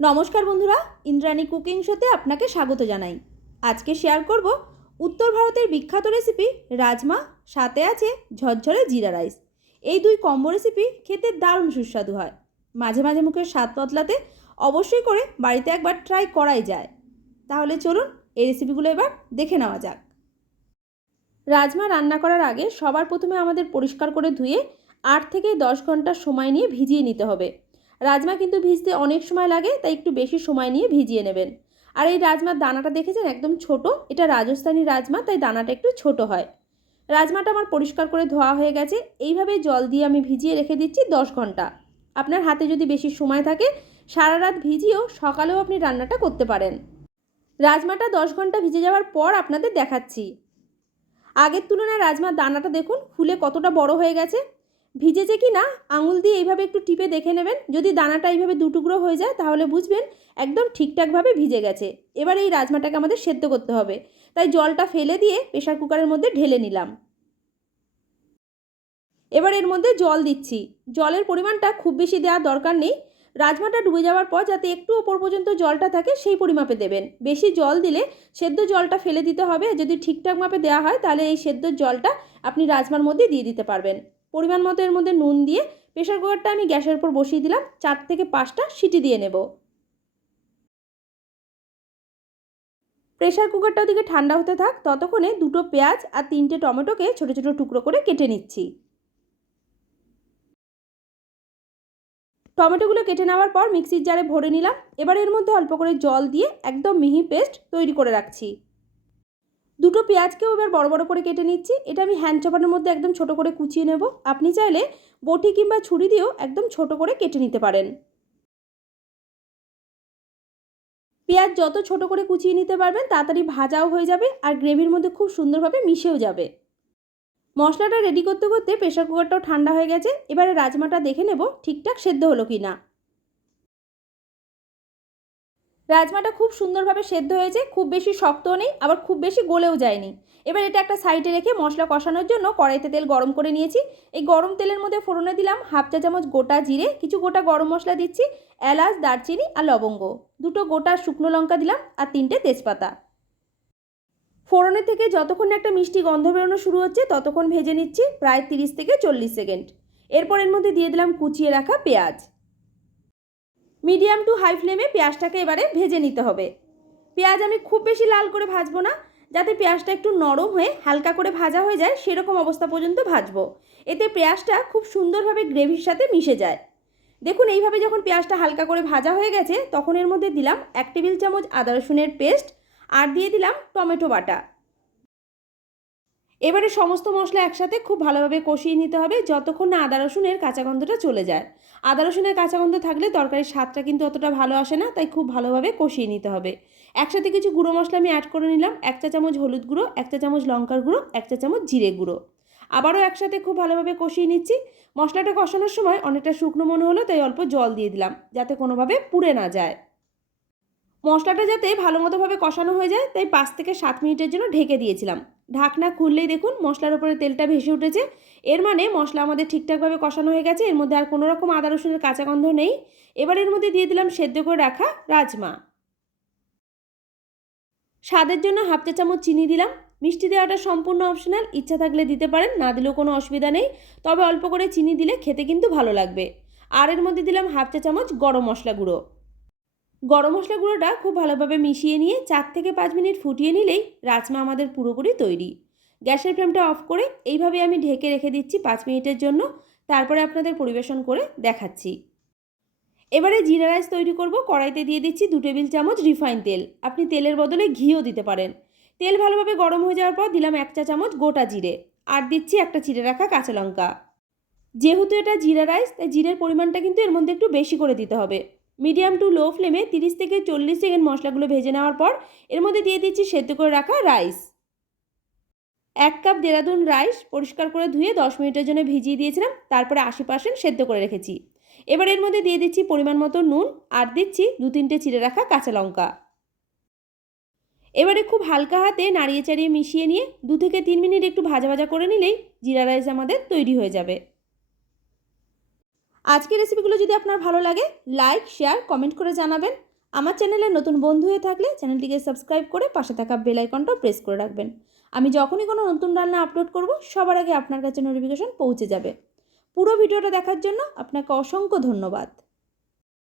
নমস্কার বন্ধুরা, ইন্দ্রাণী কুকিং শোতে আপনাকে স্বাগত জানাই। আজকে শেয়ার করব উত্তর ভারতের বিখ্যাত রেসিপি রাজমা, সাথে আছে ঝরঝরে জিরা রাইস এই দুই কম্বো রেসিপি খেতে দারুণ সুস্বাদু হয়। মাঝে মাঝে মুখের স্বাদ বদলাতে অবশ্যই করে বাড়িতে একবার ট্রাই করাই যায়। তাহলে চলুন এই রেসিপিগুলো এবার দেখে নেওয়া যাক। রাজমা রান্না করার আগে সবার প্রথমে আমাদের পরিষ্কার করে ধুয়ে আট থেকে দশ ঘণ্টা সময় নিয়ে ভিজিয়ে নিতে হবে। রাজমা কিন্তু ভিজতে অনেক সময় লাগে, তাই একটু বেশি সময় নিয়ে ভিজিয়ে নেবেন। আর এই রাজমার দানাটা দেখেছেন? একদম ছোট। এটা রাজস্থানী রাজমা, তাই দানাটা একটু ছোট হয়। রাজমাটা আমার পরিষ্কার করে ধোয়া হয়ে গেছে। এইভাবে জল দিয়ে আমি ভিজিয়ে রেখে দিচ্ছি দশ ঘণ্টা। আপনার হাতে যদি বেশি সময় থাকে, সারা রাত ভিজিয়েও সকালেও আপনি রান্নাটা করতে পারেন। রাজমাটা দশ ঘণ্টা ভিজে যাওয়ার পর আপনাদের দেখাচ্ছি। আগের তুলনায় রাজমার দানাটা দেখুন ফুলে কতটা বড় হয়ে গেছে। ভিজেছে কি না? আঙুল দিয়ে এইভাবে একটু টিপে দেখে নেবেন। যদি দানাটা এইভাবে দুটুকরো হয়ে যায়, তাহলে বুঝবেন একদম ঠিকঠাকভাবে ভিজে গেছে। এবার এই রাজমাটাকে আমাদের সেদ্ধ করতে হবে। তাই জলটা ফেলে দিয়ে প্রেশার কুকারের মধ্যে ঢেলে নিলাম। এবার এর মধ্যে জল দিচ্ছি। জলের পরিমাণটা খুব বেশি দেওয়ার দরকার নেই। রাজমাটা ডুবে যাওয়ার পর যাতে একটু ওপর পর্যন্ত জলটা থাকে, সেই পরিমাপে দেবেন। বেশি জল দিলে সেদ্ধ জলটা ফেলে দিতে হবে। যদি ঠিকঠাক মাপে দেওয়া হয়, তাহলে এই সেদ্ধ জলটা আপনি রাজমার মধ্যে দিয়ে দিতে পারবেন। পরিমাণ মতো এর মধ্যে নুন দিয়ে প্রেশার কুকারটা আমি গ্যাসের উপর বসিয়ে দিলাম। চার থেকে পাঁচটা সিটি দিয়ে নেব। প্রেশার কুকারটা ওদিকে ঠান্ডা হতে থাক, ততক্ষণে দুটো পেঁয়াজ আর তিনটে টমেটোকে ছোটো ছোটো টুকরো করে কেটে নিচ্ছি। টমেটোগুলো কেটে নেওয়ার পর মিক্সির জারে ভরে নিলাম। এবার এর মধ্যে অল্প করে জল দিয়ে একদম মিহি পেস্ট তৈরি করে রাখছি। দুটো পেঁয়াজকেও এবার বড় বড় করে কেটে নিচ্ছি। এটা আমি হ্যান্ড চপারের মধ্যে একদম ছোট করে কুচিয়ে নেব। আপনি চাইলে বটি কিংবা ছুরি দিয়েও একদম ছোট করে কেটে নিতে পারেন। পেঁয়াজ যত ছোট করে কুচিয়ে নিতে পারবেন, তাড়াতাড়ি ভাজাও হয়ে যাবে আর গ্রেভির মধ্যে খুব সুন্দরভাবে মিশেও যাবে। মশলাটা রেডি করতে করতে প্রেশার কুকারটাও ঠান্ডা হয়ে গেছে। এবারে রাজমাটা দেখে নেব ঠিকঠাক সেদ্ধ হলো কি না রাজমাটা খুব সুন্দরভাবে সেদ্ধ হয়েছে, খুব বেশি শক্তও নেই, আবার খুব বেশি গলেও যায়নি। এবার এটা একটা সাইডে রেখে মশলা কষানোর জন্য কড়াইতে তেল গরম করে নিয়েছি। এই গরম তেলের মধ্যে ফোড়নে দিলাম হাফ চা চামচ গোটা জিরে, কিছু গোটা গরম মশলা দিচ্ছি, এলাচ, দারচিনি আর লবঙ্গ। দুটো গোটা শুকনো লঙ্কা দিলাম আর তিনটে তেজপাতা। ফোড়নের থেকে যতক্ষণ একটা মিষ্টি গন্ধ বেরোনো শুরু হচ্ছে, ততক্ষণ ভেজে নিচ্ছি প্রায় তিরিশ থেকে চল্লিশ সেকেন্ড। এরপর এর মধ্যে দিয়ে দিলাম কুচিয়ে রাখা পেঁয়াজ। মিডিয়াম টু হাই ফ্লেমে পেঁয়াজটাকে এবারে ভেজে নিতে হবে। পেঁয়াজ আমি খুব বেশি লাল করে ভাজবো না, যাতে পেঁয়াজটা একটু নরম হয়ে হালকা করে ভাজা হয়ে যায়, সেরকম অবস্থা পর্যন্ত ভাজবো। এতে পেঁয়াজটা খুব সুন্দরভাবে গ্রেভির সাথে মিশে যায়। দেখুন, এইভাবে যখন পেঁয়াজটা হালকা করে ভাজা হয়ে গেছে, তখন এর মধ্যে দিলাম এক টেবিল চামচ আদা রসুনের পেস্ট আর দিয়ে দিলাম টমেটো বাটা। এবারে সমস্ত মশলা একসাথে খুব ভালোভাবে কষিয়ে নিতে হবে যতক্ষণ না আদা রসুনের কাঁচা গন্ধটা চলে যায়। আদা রসুনের কাঁচা গন্ধ থাকলে তরকারির স্বাদটা কিন্তু অতটা ভালো আসে না, তাই খুব ভালোভাবে কষিয়ে নিতে হবে। একসাথে কিছু গুঁড়ো মশলা আমি অ্যাড করে নিলাম, এক চা চামচ হলুদ গুঁড়ো, এক চা চামচ লঙ্কার গুঁড়ো, এক চা চামচ জিরে গুঁড়ো। আবারও একসাথে খুব ভালোভাবে কষিয়ে নিচ্ছি। মশলাটা কষানোর সময় অনেকটা শুকনো মনে হলো, তাই অল্প জল দিয়ে দিলাম, যাতে কোনোভাবে পুড়ে না যায়। মশলাটা যাতে ভালো মতোভাবে কষানো হয়ে যায়, তাই পাঁচ থেকে সাত মিনিটের জন্য ঢেকে দিয়েছিলাম। ঢাকনা খুললেই দেখুন মশলার উপরে তেলটা ভেসে উঠেছে। এর মানে মশলা আমাদের ঠিকঠাকভাবে কষানো হয়ে গেছে, এর মধ্যে আর কোনো রকম আদা রসুনের কাঁচা গন্ধ নেই। এবার এর মধ্যে দিয়ে দিলাম সেদ্ধ করে রাখা রাজমা। স্বাদের জন্য হাফ চা চামচ চিনি দিলাম। মিষ্টি দেওয়াটা সম্পূর্ণ অপশনাল, ইচ্ছা থাকলে দিতে পারেন, না দিলেও কোনো অসুবিধা নেই। তবে অল্প করে চিনি দিলে খেতে কিন্তু ভালো লাগবে। আর এর মধ্যে দিলাম হাফ চা চামচ গরম মশলা গুঁড়ো। গরম মশলা গুঁড়োটা খুব ভালোভাবে মিশিয়ে নিয়ে চার থেকে পাঁচ মিনিট ফুটিয়ে নিলেই রাজমা আমাদের পুরোপুরি তৈরি। গ্যাসের ফ্লেমটা অফ করে এইভাবে আমি ঢেকে রেখে দিচ্ছি পাঁচ মিনিটের জন্য। তারপরে আপনাদের পরিবেশন করে দেখাচ্ছি। এবারে জিরা রাইস তৈরি করব। কড়াইতে দিয়ে দিচ্ছি দু টেবিল চামচ রিফাইন তেল। আপনি তেলের বদলে ঘিও দিতে পারেন। তেল ভালোভাবে গরম হয়ে যাওয়ার পর দিলাম এক চা চামচ গোটা জিরে। আর দিচ্ছি একটা চিড়ে রাখা কাঁচা লঙ্কা। যেহেতু এটা জিরা রাইস, তাই জিরের পরিমাণটা কিন্তু এর মধ্যে একটু বেশি করে দিতে হবে। মিডিয়াম টু লো ফ্লেমে তিরিশ থেকে চল্লিশ সেকেন্ড মশলাগুলো ভেজে নেওয়ার পর এর মধ্যে দিয়ে দিচ্ছি সেদ্ধ করে রাখা রাইস। এক কাপ দেরাদুন রাইস পরিষ্কার করে ধুয়ে দশ মিনিটের জন্য ভিজিয়ে দিয়েছিলাম, তারপরে আশি পার্সেন্ট সেদ্ধ করে রেখেছি। এবার এর মধ্যে দিয়ে দিচ্ছি পরিমাণ মতো নুন আর দিচ্ছি দু তিনটে চিড়ে রাখা কাঁচা লঙ্কা। এবারে খুব হালকা হাতে নাড়িয়ে চাড়িয়ে মিশিয়ে নিয়ে দু থেকে তিন মিনিট একটু ভাজা ভাজা করে নিলেই জিরা রাইস আমাদের তৈরি হয়ে যাবে। আজকের রেসিপিগুলো যদি আপনার ভালো লাগে লাইক শেয়ার কমেন্ট করে জানাবেন। আমার চ্যানেলে নতুন বন্ধু হয়ে থাকলে চ্যানেলটিকে সাবস্ক্রাইব করে পাশে থাকা বেল আইকনটাও প্রেস করে রাখবেন। আমি যখনই কোনো নতুন রান্না আপলোড করব, সবার আগে আপনার কাছে নোটিফিকেশন পৌঁছে যাবে। পুরো ভিডিওটা দেখার জন্য আপনাকে অসংখ্য ধন্যবাদ।